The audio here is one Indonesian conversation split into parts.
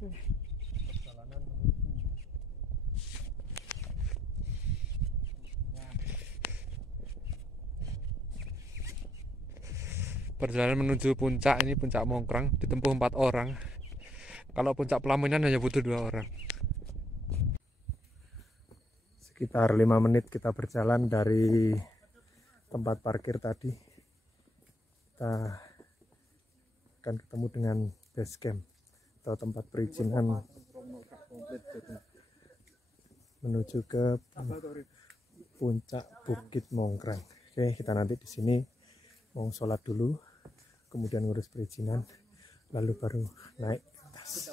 Perjalanan menuju Perjalanan menuju puncak ini, puncak Mongkrang, ditempuh 4 orang. Kalau puncak Pelaminan hanya butuh 2 orang. sekitar 5 menit kita berjalan dari tempat parkir tadi. Kita akan ketemu dengan base camp atau tempat perizinan menuju ke puncak Bukit Mongkrang. Oke, kita nanti di sini mau sholat dulu, kemudian ngurus perizinan, lalu baru naik ke atas.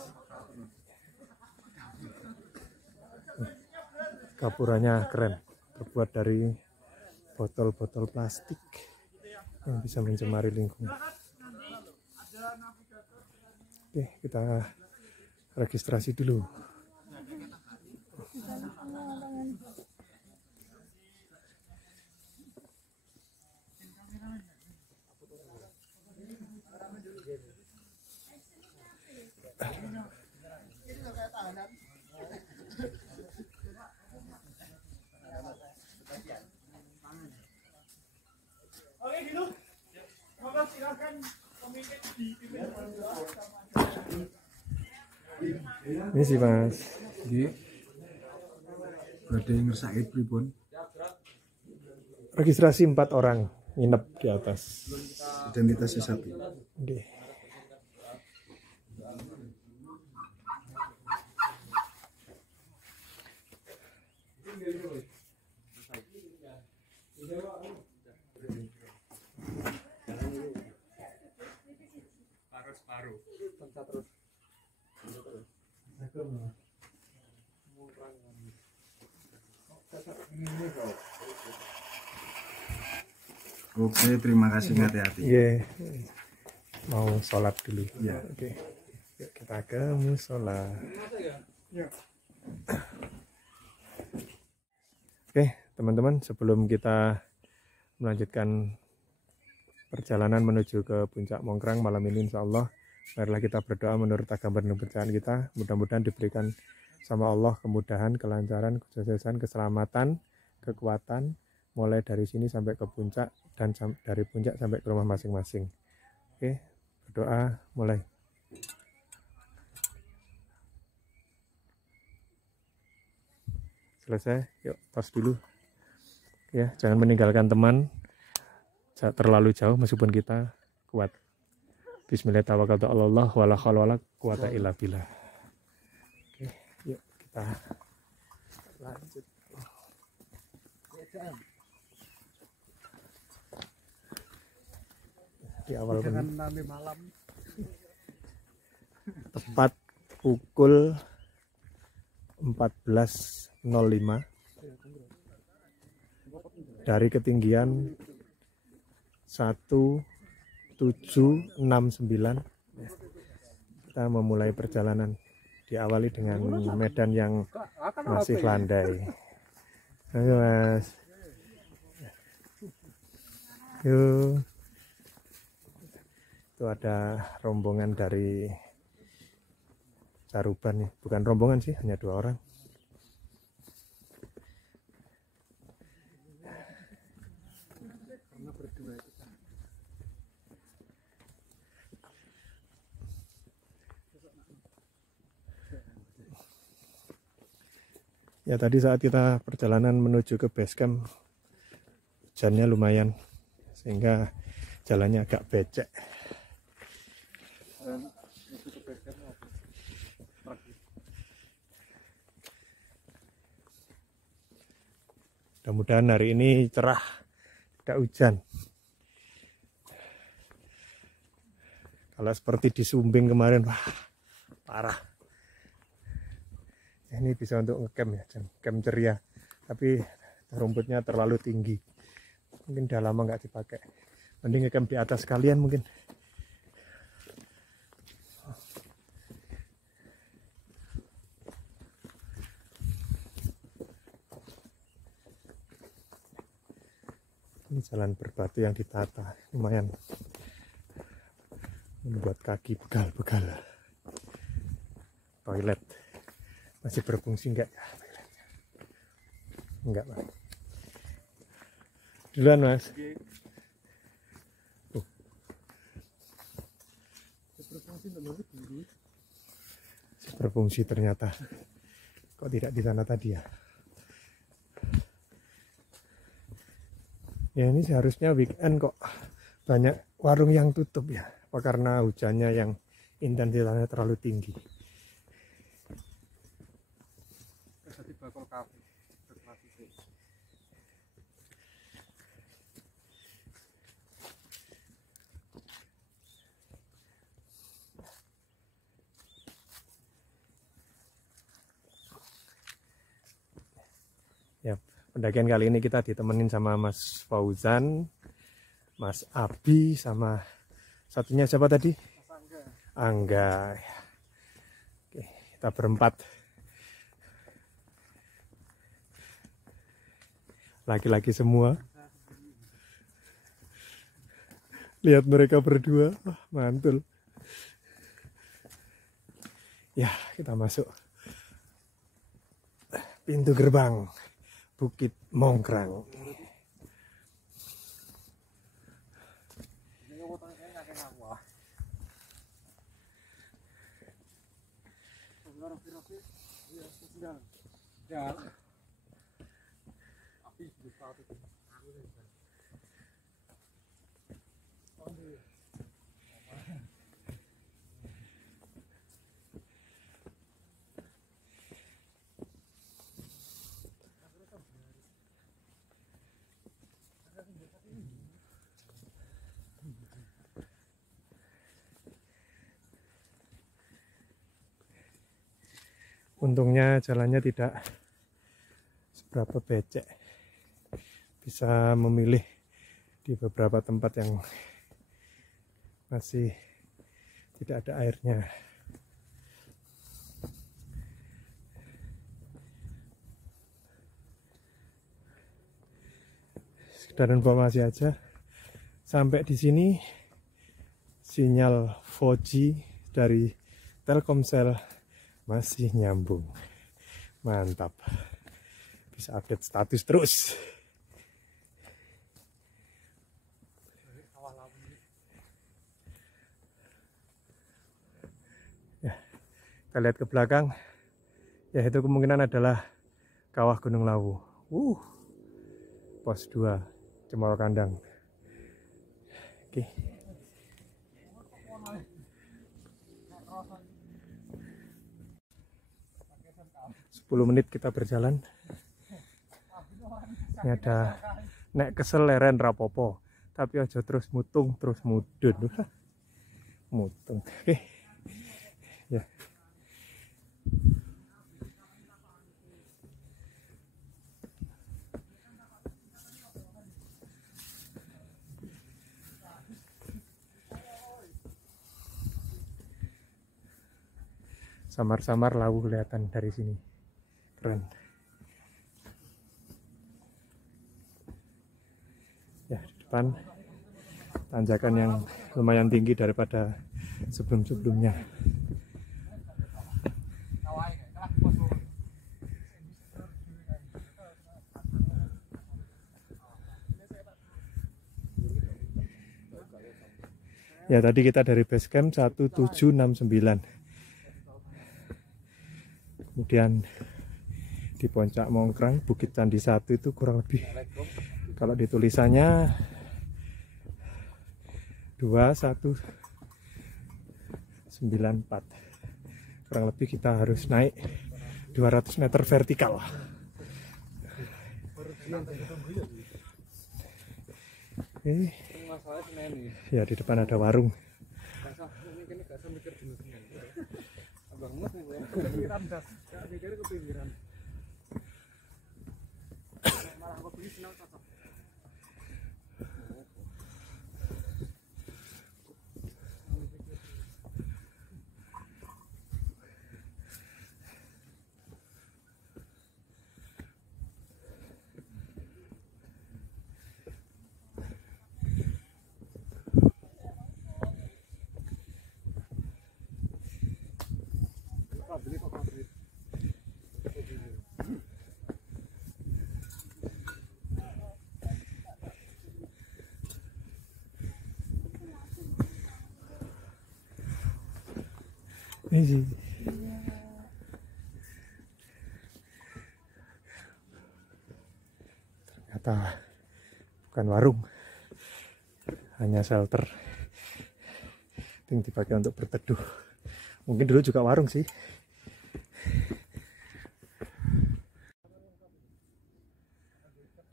Gapurannya keren, terbuat dari botol-botol plastik yang bisa mencemari lingkungan. Oke, kita registrasi dulu. Oke, gitu. Monggo silakan pemimpin di Ini sih Mas. Nggih. Badhe ngersake pripun? Registrasi 4 orang nginep di atas. Identitasnya sapi. Oke. Paru-paru. Oke, terima kasih, hati-hati. Iya. Mau sholat dulu. Ya. Oke. Yuk kita ke musola. Oke, teman-teman, sebelum kita melanjutkan perjalanan menuju ke puncak Mongkrang malam ini, insya Allah marilah kita berdoa menurut agama dan kepercayaan kita. Mudah-mudahan diberikan sama Allah kemudahan, kelancaran, kesuksesan, keselamatan, kekuatan, mulai dari sini sampai ke puncak dan dari puncak sampai ke rumah masing-masing. Oke, berdoa mulai. Selesai, yuk tos dulu ya, jangan meninggalkan teman terlalu jauh meskipun kita kuat. Bismillahirrahmanirrahim, wala haula wala quwata illa billah. Oke, yuk kita lanjut. Di awal malam tepat pukul 14.05 dari ketinggian 1769 kita memulai perjalanan. Diawali dengan medan yang masih landai. Ayo Mas, yuk. Itu ada rombongan dari Caruban nih, bukan rombongan sih, hanya 2 orang. Ya, tadi saat kita perjalanan menuju ke base camp hujannya lumayan sehingga jalannya agak becek. Mudah-mudahan hari ini cerah, tidak hujan. Kalau seperti di Sumbing kemarin, wah parah. Ini bisa untuk ngecamp ya, camp ceria. Tapi rumputnya terlalu tinggi. Mungkin udah lama nggak dipakai. Mending ngecamp di atas kalian mungkin. Ini jalan berbatu yang ditata, lumayan membuat kaki begal-begal. toilet. Masih berfungsi enggak ya toiletnya? Enggak, Mas. Duluan, Mas. Berfungsi ternyata. Kok tidak di sana tadi ya? Ya ini seharusnya weekend kok banyak warung yang tutup ya. Apa karena hujannya yang intensitasnya terlalu tinggi? Ya, pendakian kali ini kita ditemenin sama Mas Fauzan, Mas Abi, sama satunya siapa tadi? Angga. Oke, kita berempat. Laki-laki semua. Lihat mereka berdua, wah, mantul. Ya, kita masuk pintu gerbang Bukit Mongkrang. Untungnya jalannya tidak seberapa becek, bisa memilih di beberapa tempat yang masih tidak ada airnya. Sekedar informasi aja, sampai di sini sinyal 4G dari Telkomsel masih nyambung. Mantap, bisa update status terus. Ya, kita lihat ke belakang, ya itu kemungkinan adalah kawah Gunung Lawu. Pos 2 Cemoro Kandang. Oke. 10 menit kita berjalan. Ini ada nek kesel leren rapopo, tapi aja terus mutung terus mudun. Mutung. Oke. Ya. Samar-samar Lawu kelihatan dari sini. Keren. Ya, di depan tanjakan yang lumayan tinggi daripada sebelum-sebelumnya. Ya, tadi kita dari base camp 1769. Kemudian di Puncak Mongkrang Bukit Candi 1 itu kurang lebih, kalau di tulisannya 2194, kurang lebih kita harus naik 200 meter vertikal. Ya, di depan ada warung. Ini ternyata bukan warung, hanya shelter yang dipakai untuk berteduh. Mungkin dulu juga warung sih.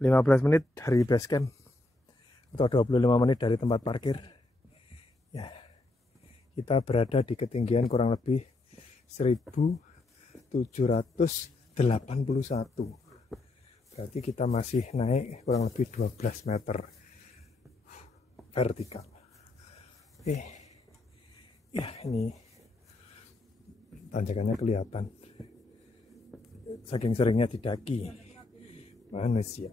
...15 menit dari base camp atau 25 menit dari tempat parkir ya, kita berada di ketinggian kurang lebih 1781. Berarti kita masih naik kurang lebih 12 meter vertikal. Ya, ini tanjakannya kelihatan. Saking seringnya didaki manusia.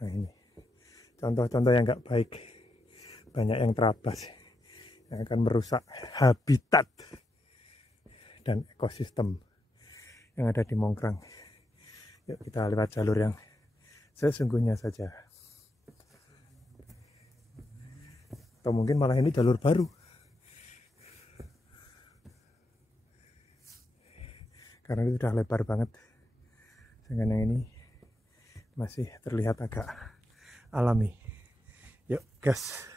Nah, ini contoh-contoh yang nggak baik, banyak yang terabas yang akan merusak habitat dan ekosistem yang ada di Mongkrang. Yuk kita lewat jalur yang sesungguhnya saja, atau mungkin malah ini jalur baru karena itu sudah lebar banget, dengan yang ini masih terlihat agak alami. Yuk gas.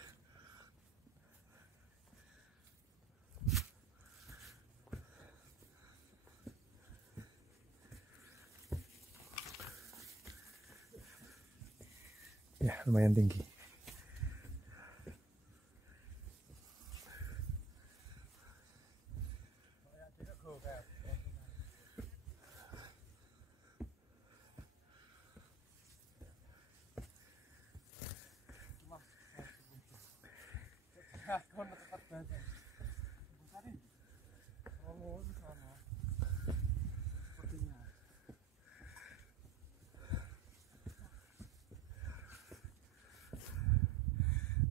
Ya, lumayan tinggi.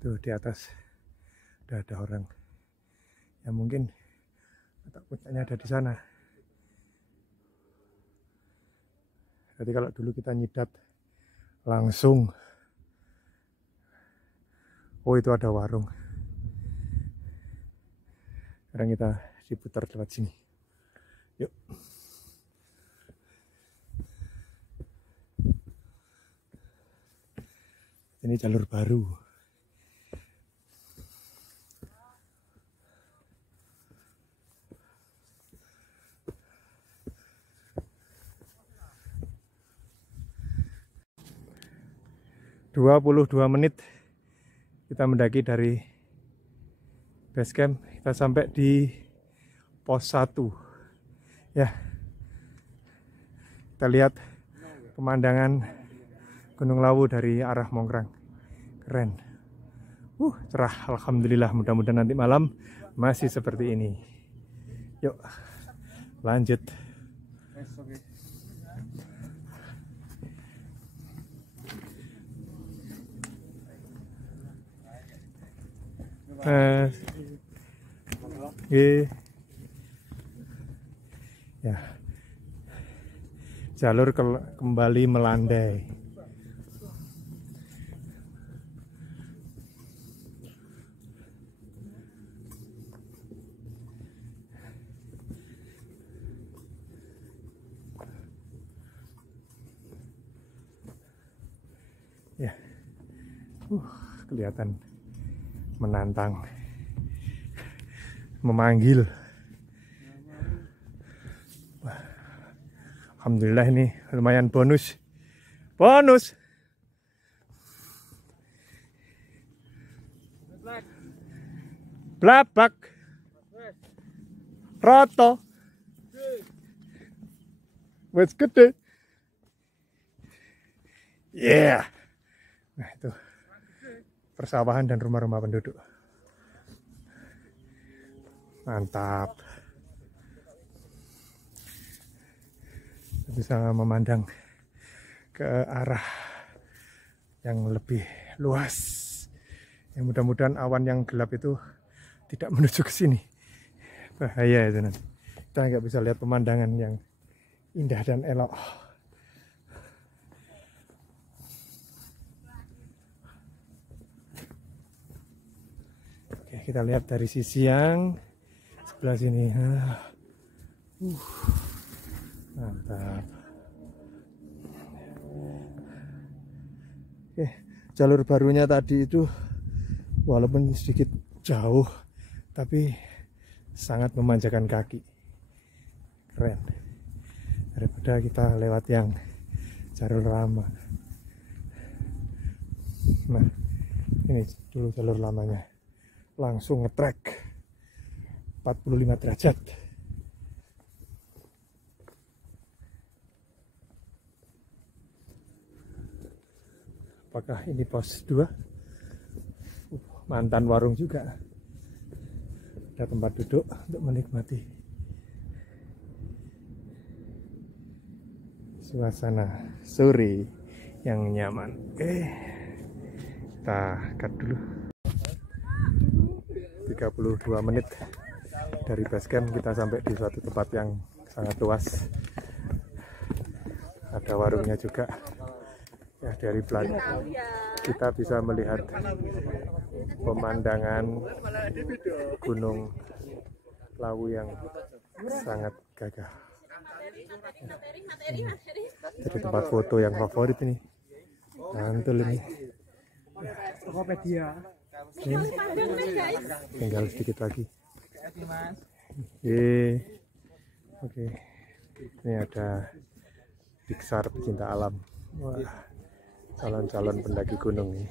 Tuh di atas udah ada orang. Ya mungkin puncaknya ada di sana. Jadi kalau dulu kita nyidat langsung, oh itu ada warung. Sekarang kita diputar lewat sini. Yuk. Ini jalur baru. ...22 menit kita mendaki dari base camp. Kita sampai di pos 1 ya. Kita lihat pemandangan Gunung Lawu dari arah Mongkrang. Keren. Cerah, alhamdulillah. Mudah-mudahan nanti malam masih seperti ini. Yuk lanjut. Ya, jalur kembali melandai. Ya, kelihatan menantang, memanggil. Wah, alhamdulillah ini lumayan bonus. Blabak roto wes gede. Yeah. Nah itu persawahan dan rumah-rumah penduduk. Mantap. bisa memandang ke arah yang lebih luas. Yang mudah-mudahan awan yang gelap itu tidak menuju ke sini. Bahaya itu nanti. Kita nggak bisa lihat pemandangan yang indah dan elok. Oke, kita lihat dari sisi yang sebelah sini. Mantap. Oke, jalur barunya tadi itu walaupun sedikit jauh tapi sangat memanjakan kaki. Keren. Daripada kita lewat yang jalur lama. Nah, ini dulu jalur lamanya. Langsung ngetrek 45 derajat. Apakah ini pos 2? Mantan warung juga. Ada tempat duduk untuk menikmati suasana sore yang nyaman. Oke, kita cut dulu. 32 menit dari base camp kita sampai di suatu tempat yang sangat luas. Ada warungnya juga. Ya, dari belakang kita bisa melihat pemandangan Gunung Lawu yang sangat gagah. Jadi tempat foto yang favorit ini. Mantul ini. Ini tinggal sedikit lagi. Oke. Ini ada Diksar pecinta alam. Wah, calon-calon pendaki gunung nih.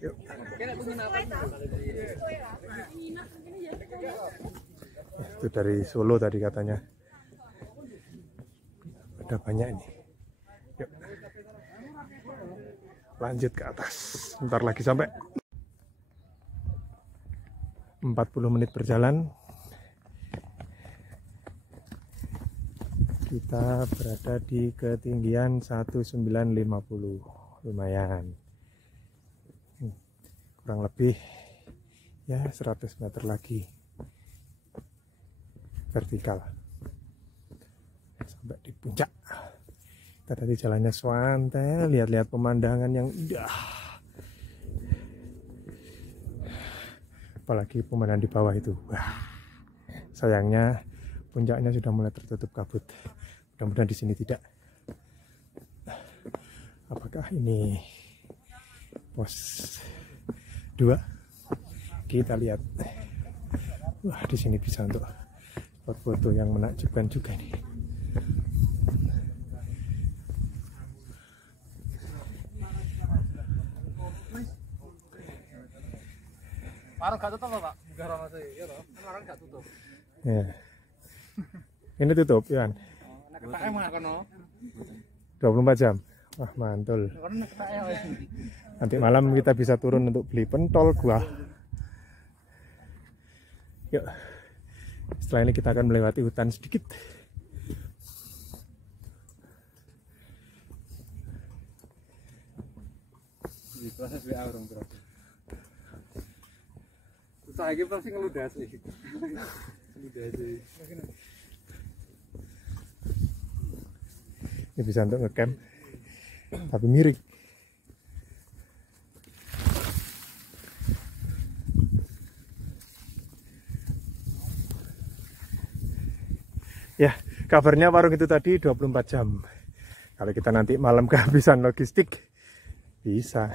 Yuk. Itu dari Solo tadi katanya. Ada banyak ini. Yuk. Lanjut ke atas. Bentar lagi sampai. 40 menit berjalan. Kita berada di ketinggian 1950. Lumayan. Kurang lebih ya 100 meter lagi vertikal sampai di puncak. Kita tadi jalannya santai, lihat-lihat pemandangan yang indah, apalagi pemandangan di bawah itu. Wah, sayangnya puncaknya sudah mulai tertutup kabut. Mudah-mudahan di sini tidak. Apakah ini pos 2? Kita lihat. Wah, di sini bisa untuk foto-foto yang menakjubkan juga nih. Warung gak tutup Pak? Enggak ono sih, ya toh. Kan warung gak tutup. Ya. Ini tutup, Yan. Nek ketake mah kono. 24 jam. Wah, mantul. Kono nek ketake wis. Nanti malam kita bisa turun untuk beli pentol buah. Yuk. Setelah ini kita akan melewati hutan sedikit. Di proses WA urung proses. Saiki pasti ngeludas iki. Ngeludas iki. Ini bisa untuk ngecamp. Tapi miring. Ya, kabarnya warung itu tadi 24 jam. Kalau kita nanti malam kehabisan logistik, bisa.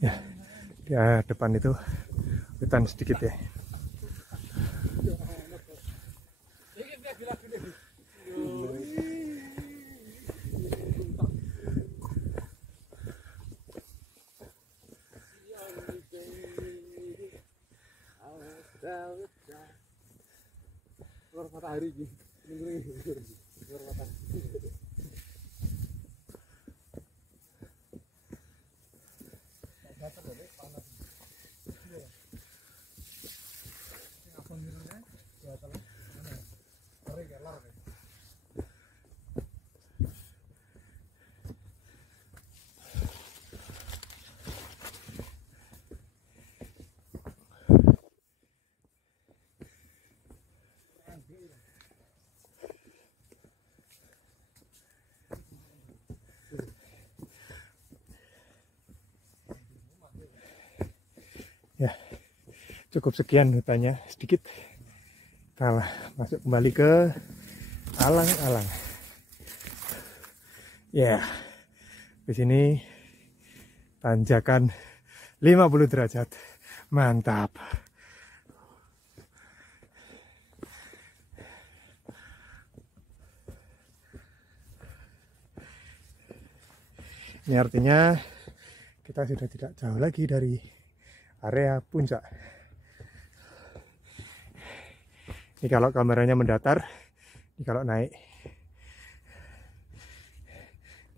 Ya, di depan itu hutan sedikit ya. Luar matahari iki. Luar matahari. cukup sekian hutannya, sedikit. Kita masuk kembali ke alang-alang. Ya, di sini tanjakan 50 derajat, mantap. Ini artinya kita sudah tidak jauh lagi dari area puncak. Ini kalau kameranya mendatar, ini kalau naik,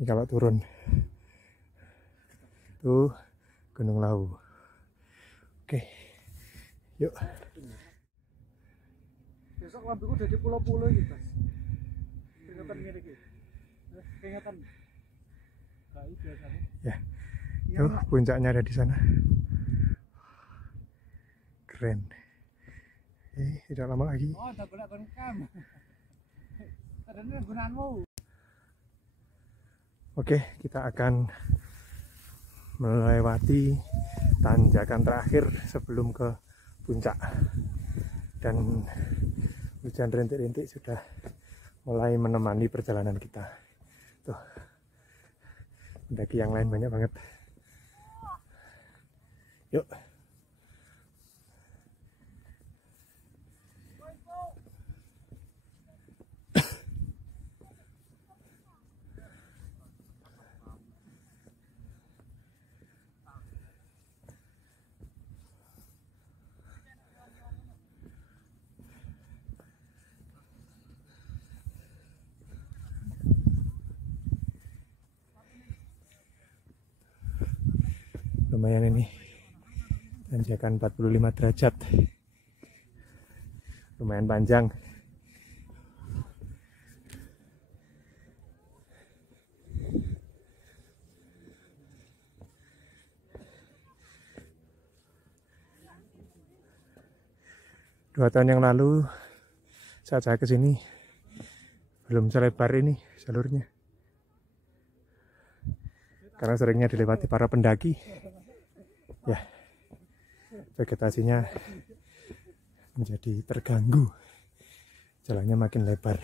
ini kalau turun. Itu Gunung Lawu. Oke, yuk. Besok lampiku jadi pulau-pulau gitu, Mas. Peringatan ngene iki. Peringatan. Kayak biasanya. Ya. Tuh, puncaknya ada di sana. Keren. Tidak lama lagi. Oh, tak boleh kam. Terus gunaanmu. Oke, kita akan melewati tanjakan terakhir sebelum ke puncak. Dan hujan rintik-rintik sudah mulai menemani perjalanan kita. Tuh, pendaki yang lain banyak banget. Yuk. Lumayan ini, tanjakan 45 derajat, lumayan panjang. Dua tahun yang lalu saat saya kesini belum selebar ini jalurnya, karena seringnya dilewati para pendaki. Ya, vegetasinya menjadi terganggu, jalannya makin lebar.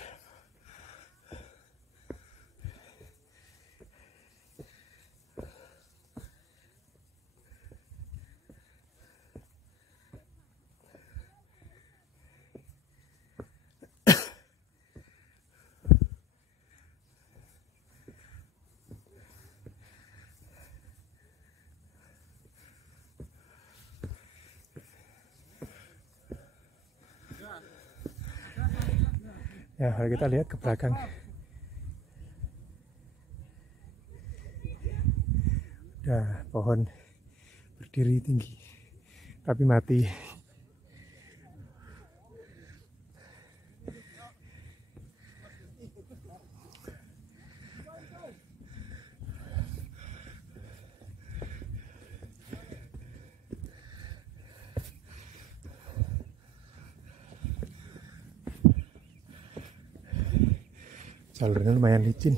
Ya, kalau kita lihat ke belakang, ada pohon berdiri tinggi, tapi mati. Jalurnya lumayan licin.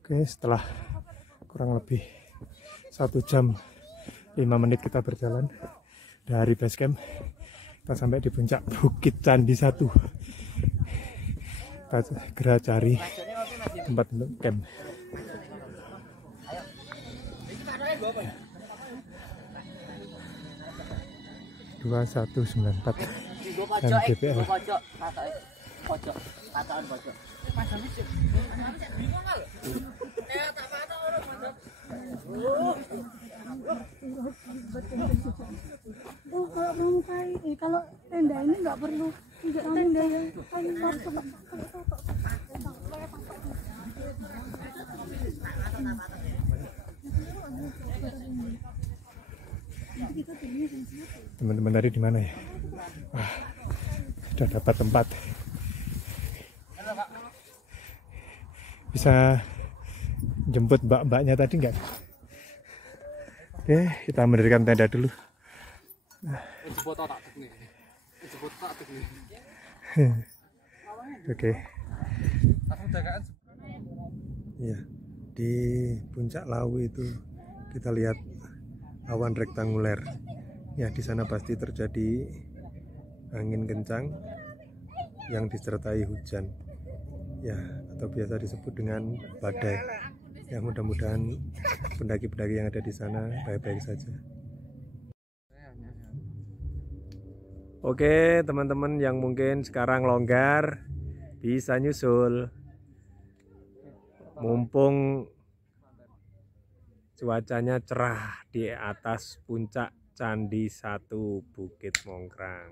Oke, setelah kurang lebih 1 jam 5 menit kita berjalan dari base camp, kita sampai di puncak Bukit Candi 1. Kita segera cari tempat untuk camp. 2194 MGPL. Kalau tenda ini nggak perlu tenda yang Teman-teman tadi di mana ya? Wah, Sudah dapat tempat. Bisa jemput mbak-mbaknya tadi enggak? Oke, kita mendirikan tenda dulu. Oke. Ya, di puncak Lawu itu kita lihat awan rektanguler. Ya, di sana pasti terjadi angin kencang yang disertai hujan. Ya, atau biasa disebut dengan badai. Ya, mudah-mudahan pendaki-pendaki yang ada di sana baik-baik saja. Oke, teman-teman yang mungkin sekarang longgar bisa nyusul. Mumpung cuacanya cerah di atas puncak Candi 1 Bukit Mongkrang.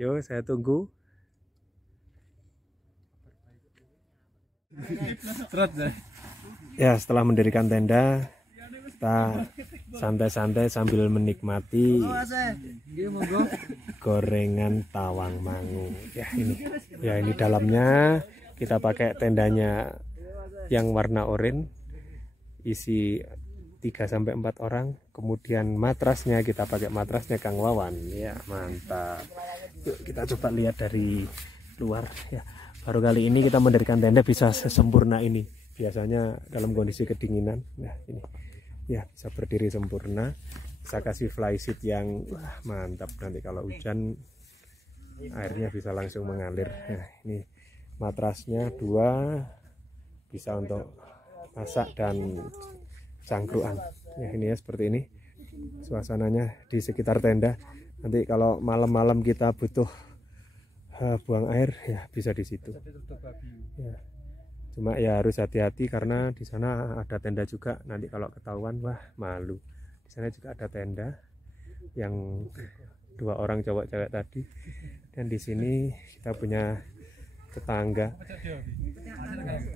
Yuk, saya tunggu. Ya, setelah mendirikan tenda, kita santai-santai sambil menikmati gorengan tawang mangu. Ya ini dalamnya kita pakai tendanya yang warna oranye, isi 3-4 orang. Kemudian matrasnya kita pakai matrasnya Kang Wawan. Ya, mantap. Yuk kita coba lihat dari luar. Ya, baru kali ini kita mendirikan tenda bisa sesempurna ini. Biasanya dalam kondisi kedinginan. Nah, ini ya bisa berdiri sempurna. Bisa kasih flysheet yang mantap. Nanti kalau hujan airnya bisa langsung mengalir. Nah, ini matrasnya 2, bisa untuk masak dan cangkruan. Ya, ini ya seperti ini suasananya di sekitar tenda. Nanti kalau malam-malam kita butuh buang air, ya bisa di situ. Ya. Cuma ya harus hati-hati karena di sana ada tenda juga. Nanti kalau ketahuan, wah malu. Di sana juga ada tenda yang 2 orang cowok-cewek tadi. Dan di sini kita punya tetangga.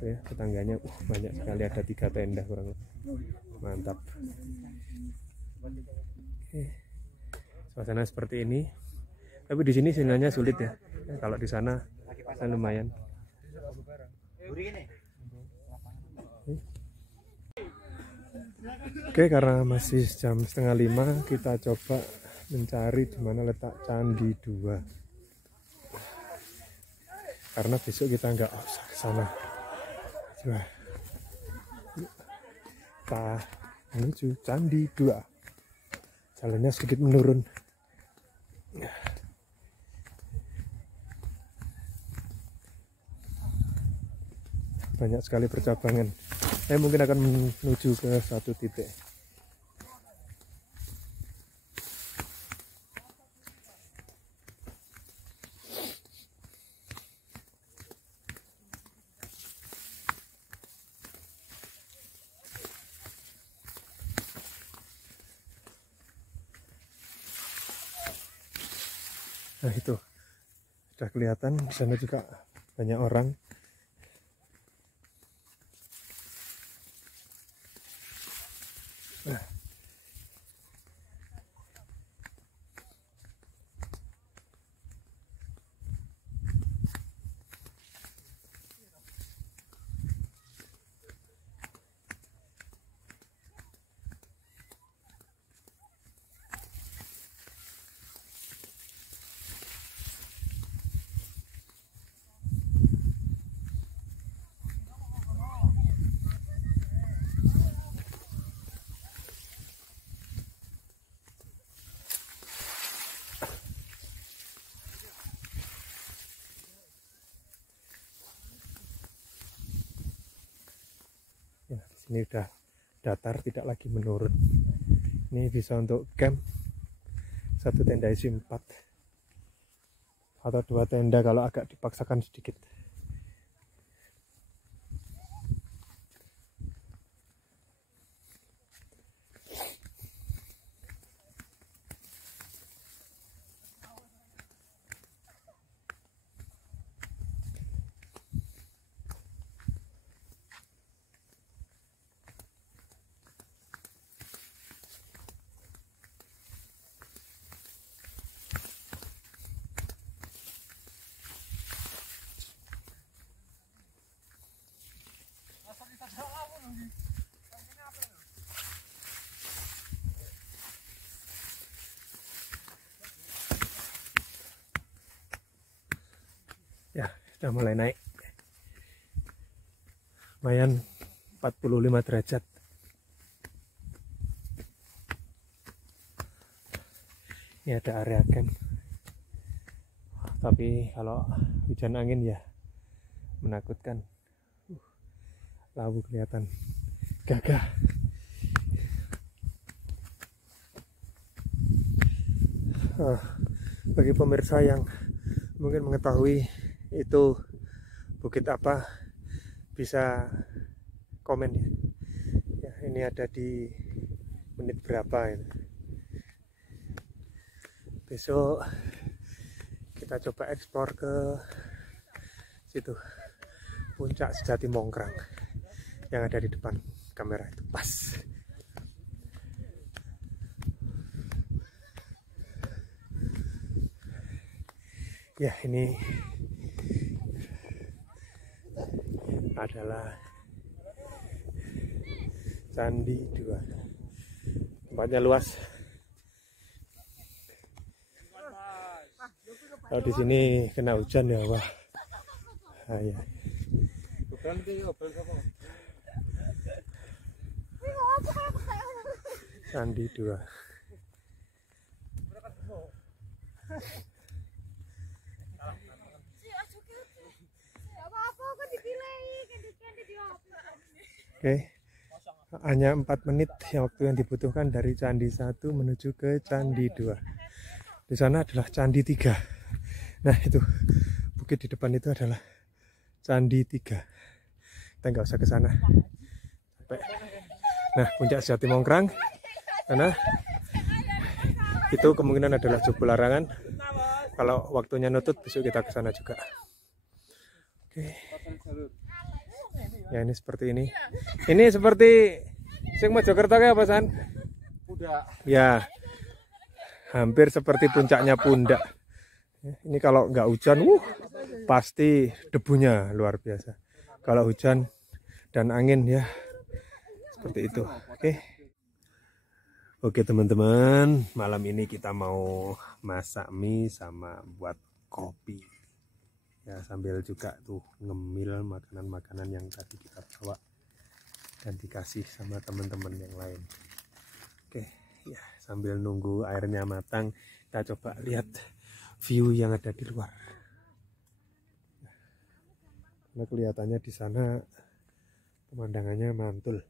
Itu ya, tetangganya banyak sekali, ada 3 tenda kurang lebih. Mantap. Suasana seperti ini. Tapi di sini sinyalnya sulit ya. Kalau di sana lumayan. Oke, karena masih jam 4:30, kita coba mencari di mana letak Candi 2. Karena besok kita nggak usah ke sana. Coba. Kita menuju Candi 2. Jalannya sedikit menurun. Banyak sekali percabangan. Saya mungkin akan menuju ke satu titik. Nah itu sudah kelihatan, di sana juga banyak orang. Nah. Ya, di sini udah datar, tidak lagi menurun. Ini bisa untuk camp. 1 tenda isi 4 atau 2 tenda kalau agak dipaksakan sedikit. Ya, sudah mulai naik. Lumayan 45 derajat. Ini ada area camp. Tapi kalau hujan angin ya menakutkan. Labu kelihatan gagah. Bagi pemirsa yang mungkin mengetahui itu bukit apa, bisa komen ya. Ya, ini ada di menit berapa ini. Besok kita coba eksplor ke situ, puncak sejati Mongkrang yang ada di depan kamera itu pas. Ya, ini adalah Candi 2. Tempatnya luas. Kalau di sini kena hujan ya, wah. Ah, ya. Candi 2. Oke, hanya 4 menit yang waktu yang dibutuhkan dari Candi 1 menuju ke Candi 2. Di sana adalah Candi 3. Nah, itu bukit di depan itu adalah Candi 3. Kita nggak usah ke sana. Nah, puncak sejati Mongkrang. Karena itu kemungkinan adalah jebol larangan. Kalau waktunya nutut, besok kita ke sana juga. Oke. Ya, ini seperti ini. Ini seperti sing Mojokerto kayak apa, San? Udah. Ya. Hampir seperti puncaknya Pundak. Ini kalau nggak hujan, pasti debunya luar biasa. Kalau hujan dan angin ya seperti itu. Oke teman-teman, malam ini kita mau masak mie sama buat kopi. Ya, sambil juga tuh ngemil makanan-makanan yang tadi kita bawa dan dikasih sama teman-teman yang lain. Oke, ya sambil nunggu airnya matang, kita coba lihat view yang ada di luar. Nah, kelihatannya di sana pemandangannya mantul.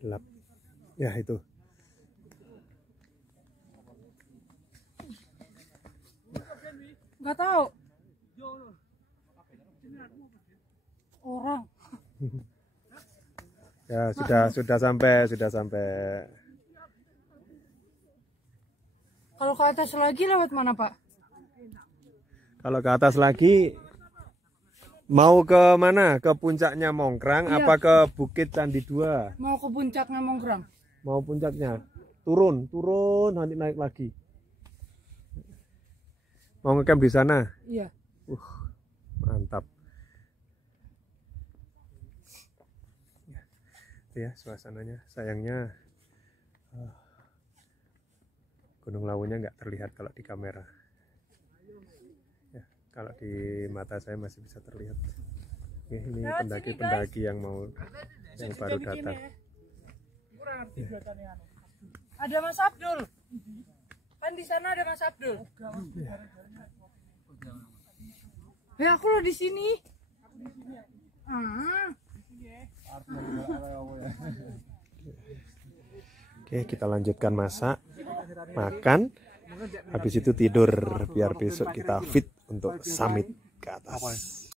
Gelap. Ya itu. Nggak tahu. Orang. Ya sudah sampai. Kalau ke atas lagi lewat mana, Pak? Kalau ke atas lagi mau ke mana? Ke puncaknya Mongkrang Iya. apa ke Bukit Candi 2? Mau ke puncaknya Mongkrang. Mau puncaknya. Turun nanti naik lagi. Mau ngecamp di sana? Iya. Mantap. Ya, suasananya. Sayangnya Gunung Lawunya nggak terlihat kalau di kamera. Ya, kalau di mata saya masih bisa terlihat. Ini pendaki-pendaki yang baru datang. Ya. Ada Mas Abdul. Kan di sana ada Mas Abdul. Ya, aku lo di sini. Oke, kita lanjutkan masak, makan, habis itu tidur biar besok kita fit untuk summit ke atas.